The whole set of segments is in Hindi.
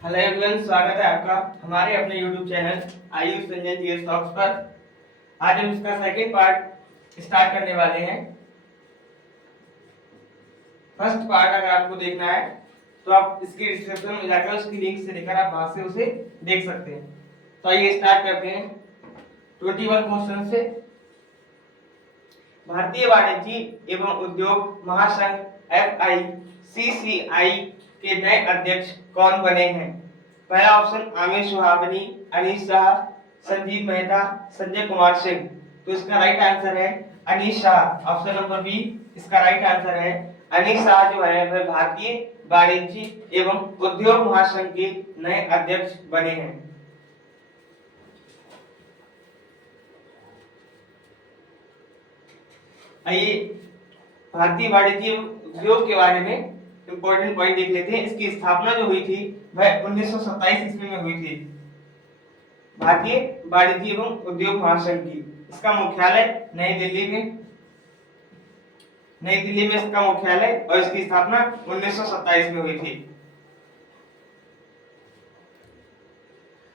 हेलो एवरीवन, स्वागत है आपका हमारे अपने YouTube चैनल आयुष रंजन जी टॉक्स पर। आज हम इसका सेकंड पार्ट स्टार्ट करने वाले हैं। फर्स्ट पार्ट अगर आपको देखना है तो आप इसके डिस्क्रिप्शन में जाकर उसकी लिंक से लेकर आप वहां से उसे देख सकते हैं। तो आइए स्टार्ट करते हैं 21 क्वेश्चन से। भारतीय वाणिज्य एवं उद्योग महासंघ FICCI के नए अध्यक्ष कौन बने हैं? पहला ऑप्शन आमिर सुहावनी, अनीश शाह, संजीव मेहता, संजय कुमार सिंह। तो इसका राइट आंसर है Anish Shah. Option number B इसका राइट आंसर है। अनीश शाह जो है वह भारतीय वाणिज्य एवं उद्योग महासंघ के नए अध्यक्ष बने हैं। आइए भारतीय वाणिज्य उद्योग के बारे में इंपॉर्टेंट पॉइंट देख लेते हैं। इसकी स्थापना जो हुई थी वह 1927 ईस्वी में हुई थी, भारतीय वाणिज्य एवं उद्योग महासंघ की। इसका मुख्यालय नई दिल्ली में इसका मुख्यालय और इसकी स्थापना 1927 में हुई थी।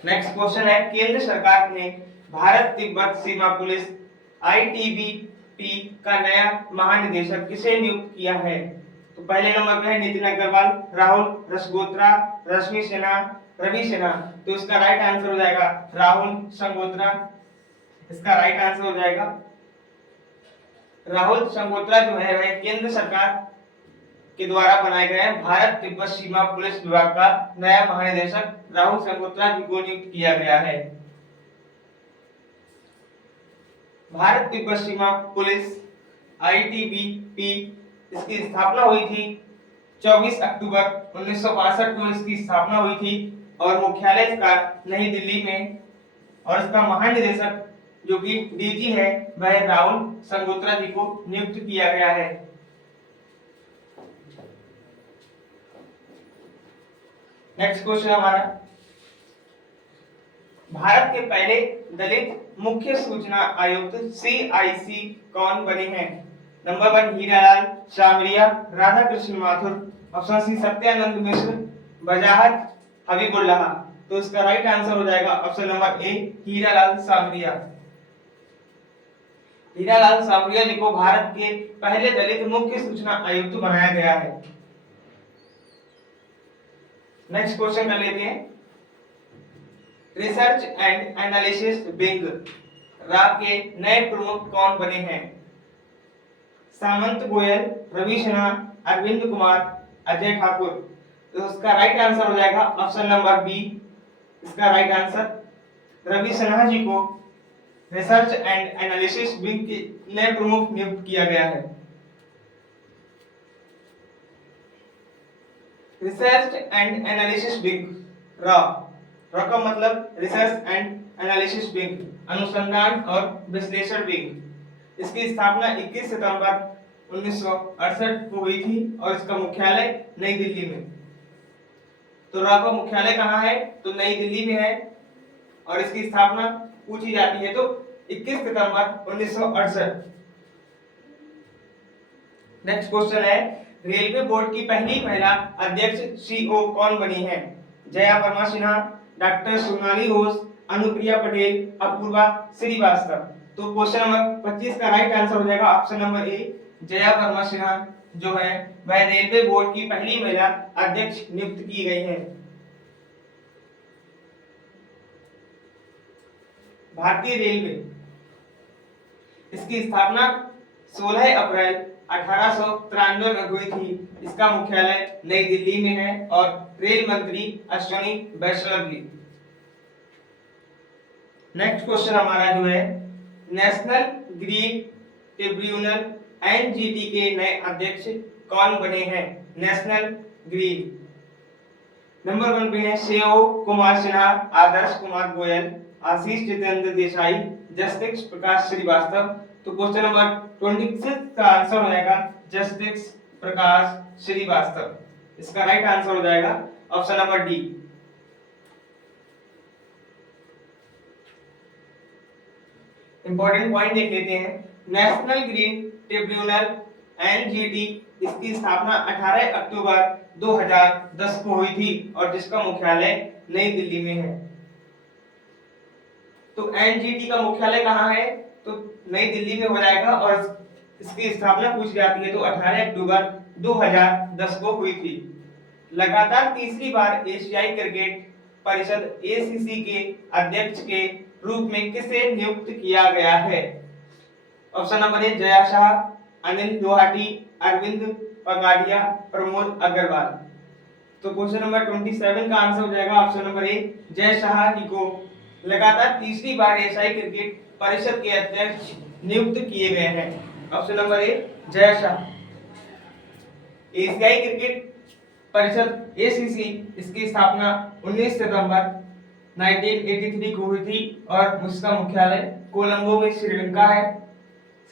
नेक्स्ट क्वेश्चन है, केंद्र सरकार ने भारत तिब्बत सीमा पुलिस ITBP का नया महानिदेशक किसे नियुक्त किया है? तो पहले नंबर पे है नितिन अग्रवाल, राहुल रसगोत्रा, रश्मि सिन्हा, रवि सिन्हा। तो इसका राइट आंसर हो जाएगा राहुल संगोत्रा। इसका राइट आंसर हो जाएगा राहुल संगोत्रा जो है वह केंद्र सरकार के द्वारा बनाए गए भारत तिब्बत सीमा पुलिस विभाग का नया महानिदेशक राहुल संगोत्रा जी को नियुक्त किया गया है। भारत तिब्बत सीमा पुलिस ITBP इसकी स्थापना हुई थी 24 अक्टूबर 1962 को इसकी स्थापना हुई थी और मुख्यालय इसका नई दिल्ली में और इसका महानिदेशक जो कि DG है वह राहुल संगोत्रा जी को नियुक्त किया गया है। नेक्स्ट क्वेश्चन हमारा, भारत के पहले दलित मुख्य सूचना आयुक्त CIC कौन बने हैं? Number 1 Hiralal Shamaria, Radha Krishna Mathur, option C Satyanand Mishra, Wajahat Habibullah. तो इसका राइट आंसर हो जाएगा option number A Hiralal Shamaria. Hiralal Shamaria ji को भारत के पहले दलित मुख्य सूचना आयुक्त बनाया गया है। नेक्स्ट क्वेश्चन कर लेते हैं, रिसर्च एंड एनालिसिस विंग रा के नए प्रमुख कौन बने हैं? सामंत गोयल, रवि सिन्हा, अरविंद कुमार, अजय ठाकुर। तो इसका राइट आंसर हो जाएगा ऑप्शन नंबर बी। इसका राइट आंसर रवि सिन्हा जी को रिसर्च एंड एनालिसिस विंग के नए प्रमुख नियुक्त किया गया है। रिसर्च एंड एनालिसिस विंग रा का मतलब रिसर्च एंड एनालिसिस विंग, अनुसंधान और विश्लेषण विंग। इसकी स्थापना 21 सितंबर 1968 को हुई थी और इसका मुख्यालय नई दिल्ली में। तो रा का मुख्यालय कहाँ है? तो नई दिल्ली में है और इसकी स्थापना पूछी जाती है तो 21 सितंबर 1968। नेक्स्ट क्वेश्चन है, रेलवे बोर्ड की पहली महिला अध्यक्ष CO कौन बनी है? जया वर्मा सिन्हा, डॉक्टर सोनाली घोष, अनुप्रिया पटेल, अपूर्वा श्रीवास्तव। तो क्वेश्चन नंबर 25 का राइट आंसर हो जाएगा option number A Jaya Verma Sinha जो है वह रेलवे बोर्ड की पहली महिला अध्यक्ष नियुक्त की गई है। भारतीय रेलवे इसकी स्थापना 16 अप्रैल 1893 में हुई थी। इसका मुख्यालय नई दिल्ली में है और रेल मंत्री अश्विनी वैष्णव जी। नेक्स्ट क्वेश्चन हमारा जो है, नेशनल ग्रीन ट्रिब्यूनल NGT के नए अध्यक्ष कौन बने हैं? नेशनल ग्रीन नंबर 1 पे है CO कुमार सिन्हा, आदर्श कुमार गोयल, आशीष जितेंद्र देसाई, जस्टिस प्रकाश श्रीवास्तव। तो क्वेश्चन नंबर 26 का आंसर हो जाएगा जस्टिस प्रकाश श्रीवास्तव। इसका राइट आंसर हो जाएगा option number D. Important point देख लेते हैं, नेशनल ग्रीन ट्रिब्यूनल NGT इसकी स्थापना 18 अक्टूबर 2010 को हुई थी और जिसका मुख्यालय नई दिल्ली में है। तो एनजीटी का मुख्यालय कहाँ है? तो नई दिल्ली में हो जाएगा और इसकी स्थापना पूछी जाती है तो 18 अक्टूबर 2010 को हुई थी। लगातार तीसरी बार एशियाई क्रिकेट परिषद एसीसी के अध्यक्ष के रूप में किसे नियुक्त किया गया है? Option number A Jaya Shah, Anil Lohati, Arvind Pagadia, Pramod Agrawal. तो क्वेश्चन नंबर 27 का आंसर हो जाएगा ऑप्शन नंबर ए जय शाह जी को लगातार तीसरी बार एशियाई क्रिकेट परिषद के अध्यक्ष नियुक्त किए गए हैं। ऑप्शन नंबर ए जय शाह। एशियाई क्रिकेट परिषद एसीसी इसकी स्थापना 19 सितंबर 1983 को हुई थी और उसका मुख्यालय कोलंबो में श्रीलंका है।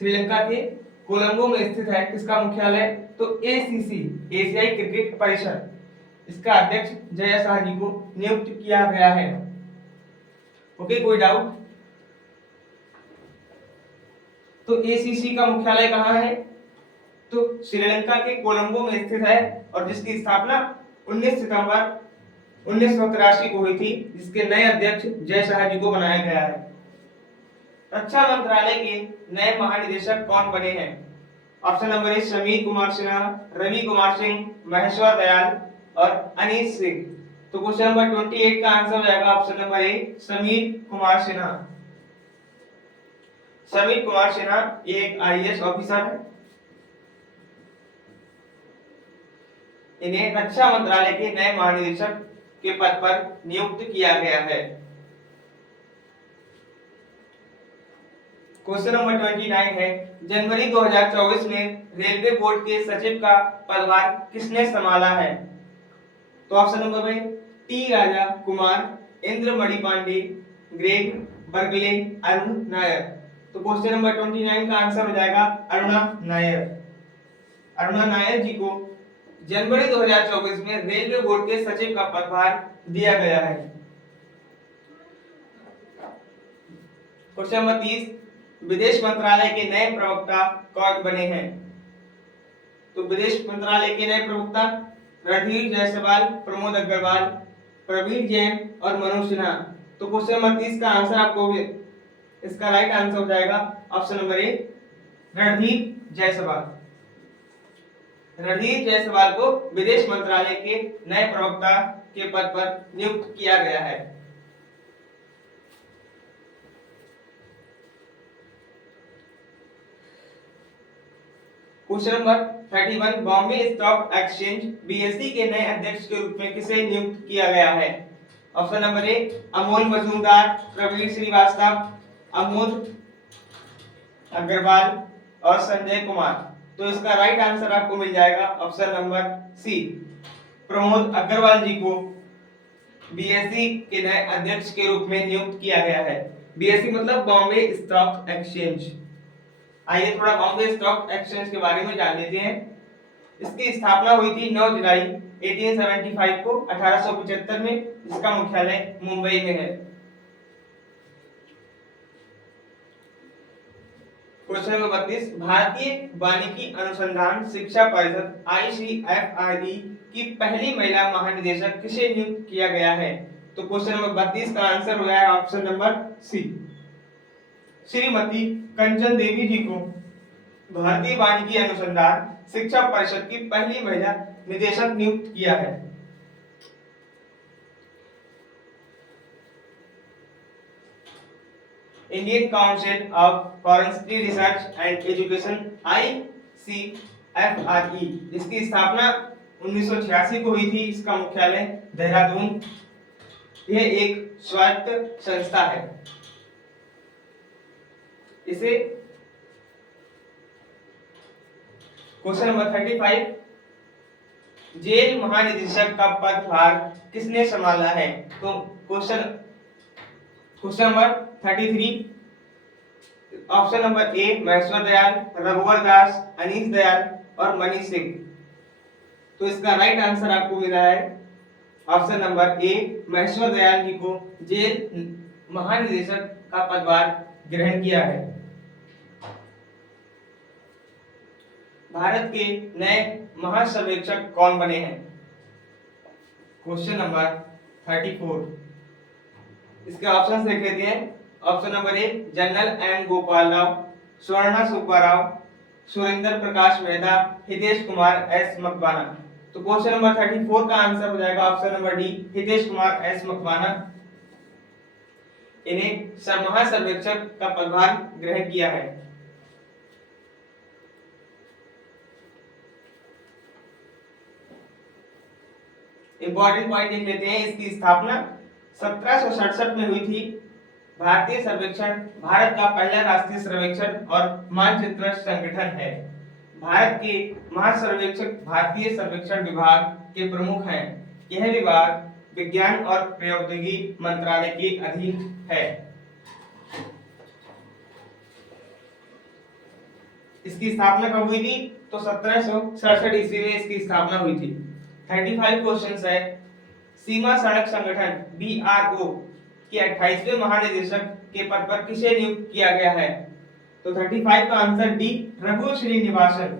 श्रीलंका के कोलंबो में स्थित है किसका मुख्यालय? तो एसीसी एशियाई क्रिकेट परिषद इसका अध्यक्ष जय शाह जी को नियुक्त किया गया है। ओके, कोई डाउट? तो एसीसी का मुख्यालय कहाँ है? तो श्रीलंका के कोलंबो में स्थित है और जिसकी स्थापना 19 सितंबर 1983 को हुई थी, जिसके नए अध्यक्ष जय शाह जी को बनाया गया है। रक्षा मंत्रालय के नए महानिदेशक कौन बने हैं? Option number A Sameer Kumar Sinha, Ravi Kumar Singh, Maheshwar Dayal और अनीश सिंह। तो क्वेश्चन नंबर 28 का आंसर हो जाएगा option number A Sameer Kumar Sinha. Sameer Kumar Sinha एक आईएएस ऑफिसर है। इन्हें रक्षा मंत्रालय के नए महानिदेशक के पद पर नियुक्त किया गया है। क्वेश्चन नंबर 29 है जनवरी 2024 में रेलवे बोर्ड के सचिव का पदभार किसने संभाला है? तो option number A T Raja Kumar, Indramani Pandey, Greg Barclay, Arun Nair. तो क्वेश्चन नंबर 29 का आंसर हो जाएगा अरुणा नायर। अरुणा नायर जी को जनवरी 2024 में रेलवे बोर्ड के सचिव का पदभार दिया गया है। क्वेश्चन नंबर 30 विदेश मंत्रालय के नए प्रवक्ता कौन बने हैं? तो विदेश मंत्रालय के नए प्रवक्ता रणधीर जायसवाल, प्रमोद अग्रवाल, प्रवीण जैन और मनोज सिन्हा। तो क्वेश्चन नंबर 30 का आंसर आपको इसका राइट आंसर हो जाएगा ऑप्शन नंबर ए रणधीर जायसवाल। रणधीर जायसवाल को विदेश मंत्रालय के नए प्रवक्ता के पद पर नियुक्त किया गया है। Question number 31 Bombay stock exchange BSE के नए अध्यक्ष के रूप में किसे नियुक्त किया गया है? Option number A Amol Majumdar, Praveen Srivastava, Amod Agarwal और संजय कुमार। तो इसका राइट आंसर आपको मिल जाएगा option number C Pramod Agrawal ji को बीएसई के नए अध्यक्ष के रूप में नियुक्त किया गया है। बीएसई मतलब बॉम्बे स्टॉक एक्सचेंज। आइए थोड़ा बॉम्बे स्टॉक एक्सचेंज के बारे में जान लेते हैं। इसकी स्थापना हुई थी 9 जुलाई 1875 को 1875 में, जिसका मुख्यालय मुंबई में है। क्वेश्चन नंबर 32 भारतीय वानिकी अनुसंधान शिक्षा परिषद ICFRE की पहली महिला महानिदेशक किसे नियुक्त किया गया है? तो क्वेश्चन नंबर 32 का आंसर हो जाएगा ऑप्शन नंबर सी श्रीमती कंचन देवी जी को भारतीय वानिकी अनुसंधान शिक्षा परिषद की पहली महिला निदेशक नियुक्त किया है। Indian council of forensic research and education ICFRE इसकी स्थापना 1986 को हुई थी। इसका मुख्यालय देहरादून। यह एक स्वायत्त संस्था है। इसे क्वेश्चन नंबर 35 जेल महानिदेशक का पदभार किसने संभाला है? तो question number 33 option number A Maheshwar Dayal, Raghubar Das, Anish Dayal और मनीष सिंह। तो इसका राइट आंसर आपको मिला है option number A Maheshwar Dayal ji को जेल महानिदेशक का पदभार ग्रहण किया है। भारत के नए महासर्वेक्षक कौन बने हैं? Question number 34। इसके ऑप्शन देख लेते हैं। Option number A general M Gopal Rao, Swarna Subba Rao, Surendra Prakash Mehta, Hitesh Kumar S Makwana. तो क्वेश्चन नंबर 34 का आंसर हो जाएगा option number D, Hitesh Kumar S Makwana. इन्हें महासर्वेक्षक का पदभार ग्रहण किया है। इंपॉर्टेंट पॉइंट देख लेते हैं। इसकी स्थापना 1767 में हुई थी। भारतीय सर्वेक्षण भारत का पहला राष्ट्रीय सर्वेक्षण और मानचित्र संगठन है। भारत के महासर्वेक्षक भारतीय सर्वेक्षण विभाग के प्रमुख हैं। यह विभाग विज्ञान और प्रौद्योगिकी मंत्रालय के अधीन है। इसकी स्थापना कब हुई थी? तो 1767 ईस्वी में इसकी स्थापना हुई थी। 35 क्वेश्चन है। सीमा सड़क संगठन BRO के 28वें महानिदेशक के पद पर किसे नियुक्त किया गया है? तो 35 का आंसर डी, रघु श्रीनिवासन।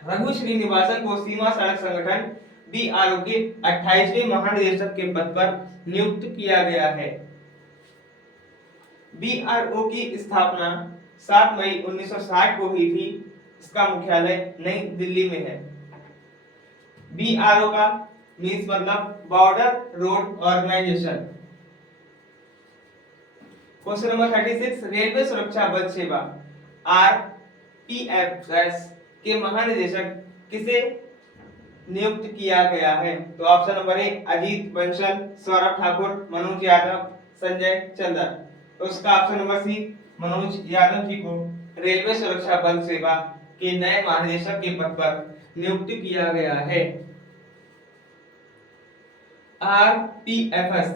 रघु श्रीनिवासन को सीमा सड़क संगठन BRO के 28वें महानिदेशक के पद पर नियुक्त किया गया है। BRO की स्थापना 7 मई 1960 को हुई थी। इसका मुख्यालय नई दिल्ली में है। BRO का मीन्स मतलब border road organisation. Question number 36 railway सुरक्षा बल सेवा RPFS के महानिदेशक किसे नियुक्त किया गया है? तो option number A Ajit Bansal, Saurabh Thakur, Manoj Yadav, Sanjay Chandra. तो उसका option number C, Manoj Yadav ji को रेलवे सुरक्षा बल सेवा के नए महानिदेशक के पद पर नियुक्त किया गया है। RPFS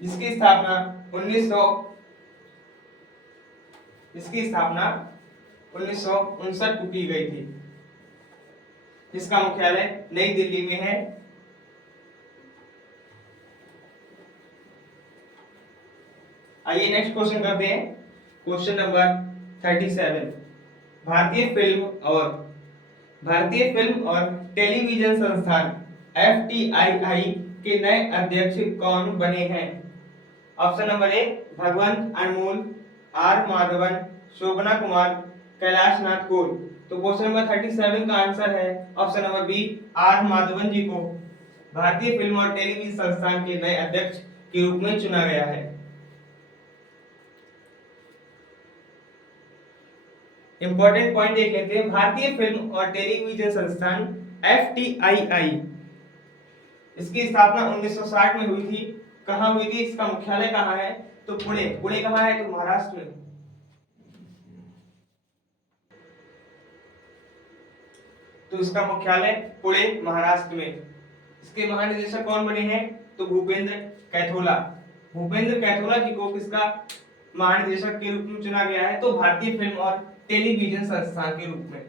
जिसकी स्थापना 1959 को की गई थी। जिसका मुख्यालय नई दिल्ली में है। आइए नेक्स्ट क्वेश्चन करते हैं। क्वेश्चन नंबर 37 भारतीय फिल्म और टेलीविजन संस्थान FTII के नए अध्यक्ष कौन बने हैं? Option number A Bhagwant Anmol, R Madhavan, Shobhana Kumar, Kailash Nath Kaul. तो क्वेश्चन नंबर 37 का आंसर है option number B, R Madhavan ji को भारतीय फिल्म और टेलीविजन संस्थान के नए अध्यक्ष के रूप में चुना गया है। इंपॉर्टेंट पॉइंट देख लेते हैं। भारतीय फिल्म और टेलीविजन संस्थान FTII इसकी स्थापना 1960 में हुई थी। कहाँ हुई थी? इसका मुख्यालय कहाँ है? तो पुणे। पुणे कहाँ है? तो महाराष्ट्र में। तो इसका मुख्यालय पुणे महाराष्ट्र में। इसके महानिदेशक कौन बने हैं? तो भूपेंद्र कैथोला। भूपेंद्र कैथोला जी को किसका महानिदेशक के रूप में चुना गया है? तो भारतीय फिल्म और टेलीविजन संस्थान के रूप में।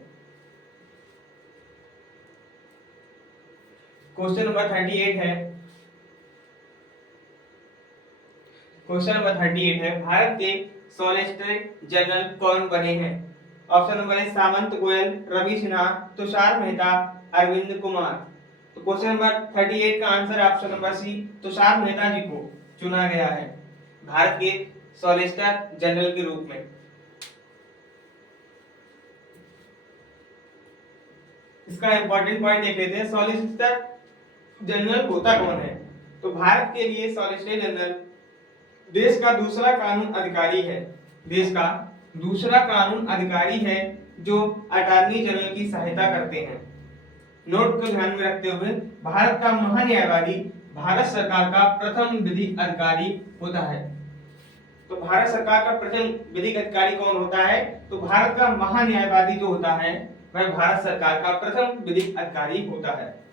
क्वेश्चन नंबर 38 है। क्वेश्चन नंबर 38 है भारत के सॉलिसिटर जनरल कौन बने हैं? Option number A Samant Goel, Ravi Sinha, Tushar Mehta, Arvind Kumar. तो क्वेश्चन नंबर 38 का answer option number C, Tushar Mehta ji को चुना गया है भारत के सॉलिसिटर जनरल के रूप में। इसका इंपॉर्टेंट पॉइंट देख लेते हैं। सॉलिसिटर जनरल होता कौन है? तो भारत के लिए सॉलिसिटर जनरल देश का दूसरा कानून अधिकारी है। देश का दूसरा कानून अधिकारी है जो अटॉर्नी जनरल की सहायता करते हैं। नोट को ध्यान में रखते हुए भारत का महान्यायवादी भारत सरकार का प्रथम विधिक अधिकारी होता है। तो भारत सरकार का प्रथम विधिक अधिकारी कौन होता है? तो भारत का महान्यायवादी जो होता है वह भारत सरकार का प्रथम विधिक अधिकारी होता है।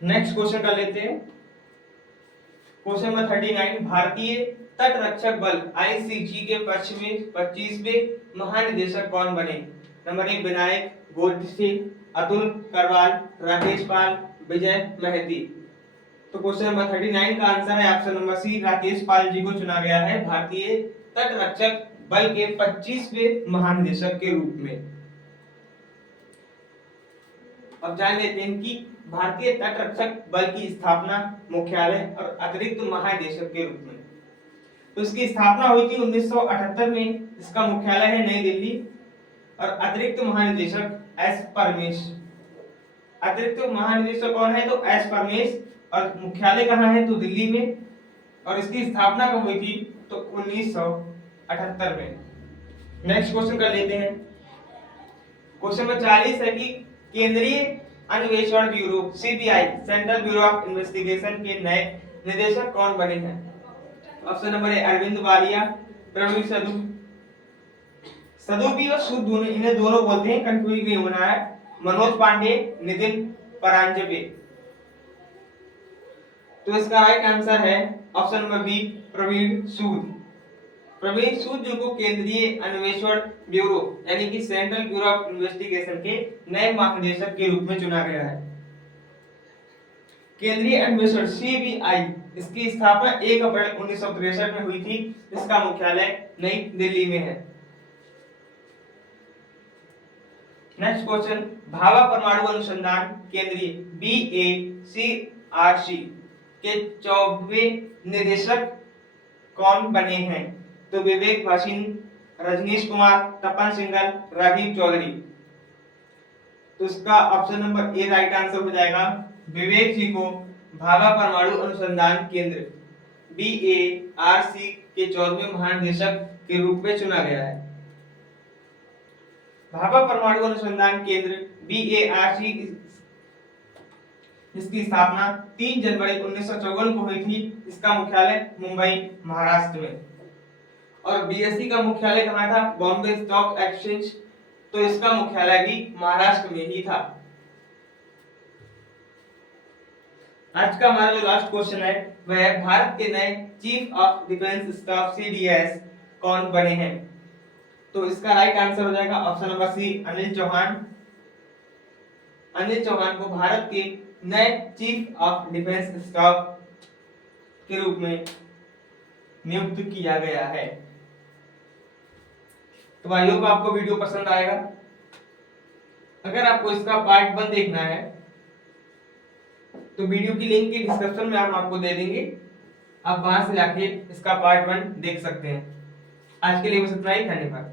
नेक्स्ट क्वेश्चन कर लेते हैं। क्वेश्चन नंबर 39 भारतीय तट रक्षक बल ICG के 25वें महानिदेशक कौन बने? नंबर 1 विनायक गोडसे, अतुल करवाल, राकेश पाल, विजय महती। तो क्वेश्चन नंबर 39 का आंसर है ऑप्शन नंबर सी, राकेश पाल जी को चुना गया है भारतीय तट रक्षक बल के 25वें महानिदेशक के रूप में। अब जान लेते हैं कि भारतीय तट रक्षक बल की स्थापना, मुख्यालय और अतिरिक्त महानिदेशक के रूप में। तो इसकी स्थापना हुई थी 1978 में। इसका मुख्यालय है नई दिल्ली और अतिरिक्त महानिदेशक एस परमेश। अतिरिक्त महानिदेशक कौन है? तो एस परमेश। और मुख्यालय कहाँ है? तो दिल्ली में। और इसकी स्थापना कब हुई थी? तो 1978 में। नेक्स्ट क्वेश्चन कर लेते हैं। क्वेश्चन नंबर 40 है कि केंद्रीय अन्वेषण bureau CBI, central bureau of investigation के नए निदेशक कौन बने हैं? Option number A Arvind Walia, Praveen Sadu. Sadu भी और सूद दोनों, इन्हें दोनों बोलते हैं, कंफ्यूज नहीं होना है। मनोज पांडे, नितिन परांजपे। तो इसका राइट आंसर है ऑप्शन नंबर बी प्रवीण सूद। प्रवीण सूद जो को केंद्रीय अन्वेषण ब्यूरो यानी कि सेंट्रल ब्यूरो ऑफ इन्वेस्टिगेशन के नए महानिदेशक के रूप में चुना गया है। केंद्रीय अन्वेषण सीबीआई, इसकी स्थापना 1 अप्रैल 1963 में हुई थी। इसका मुख्यालय नई दिल्ली में है। नेक्स्ट क्वेश्चन, भाभा परमाणु अनुसंधान केंद्रीय BACRC के 24वें निदेशक कौन बने हैं? तो विवेक भासीन, रजनीश कुमार, तपन सिंघल, राजीव चौधरी। तो इसका ऑप्शन नंबर ए राइट आंसर हो जाएगा। विवेक जी को भाभा परमाणु अनुसंधान केंद्र BARC के 14वें महानिदेशक के रूप में चुना गया है। भाभा परमाणु अनुसंधान केंद्र BARC, इसकी स्थापना 3 जनवरी 1954 को हुई थी। इसका मुख्यालय मुंबई, महाराष्ट्र में। और BSc का मुख्यालय कहाँ था? Bombay stock exchange. तो इसका मुख्यालय भी महाराष्ट्र में ही था। आज का हमारा जो लास्ट क्वेश्चन है वह है भारत के नए chief of defence staff CDS कौन बने हैं? तो इसका राइट आंसर हो जाएगा option number C Anil Chauhan. Anil Chauhan को भारत के नए चीफ ऑफ डिफेंस स्टाफ के रूप में नियुक्त किया गया है। तो भाइयों को आपको वीडियो पसंद आएगा। अगर आपको इसका पार्ट 1 देखना है तो वीडियो की लिंक की डिस्क्रिप्शन में हम आपको दे देंगे, आप वहां से जाके इसका पार्ट 1 देख सकते हैं। आज के लिए बस इतना ही, धन्यवाद।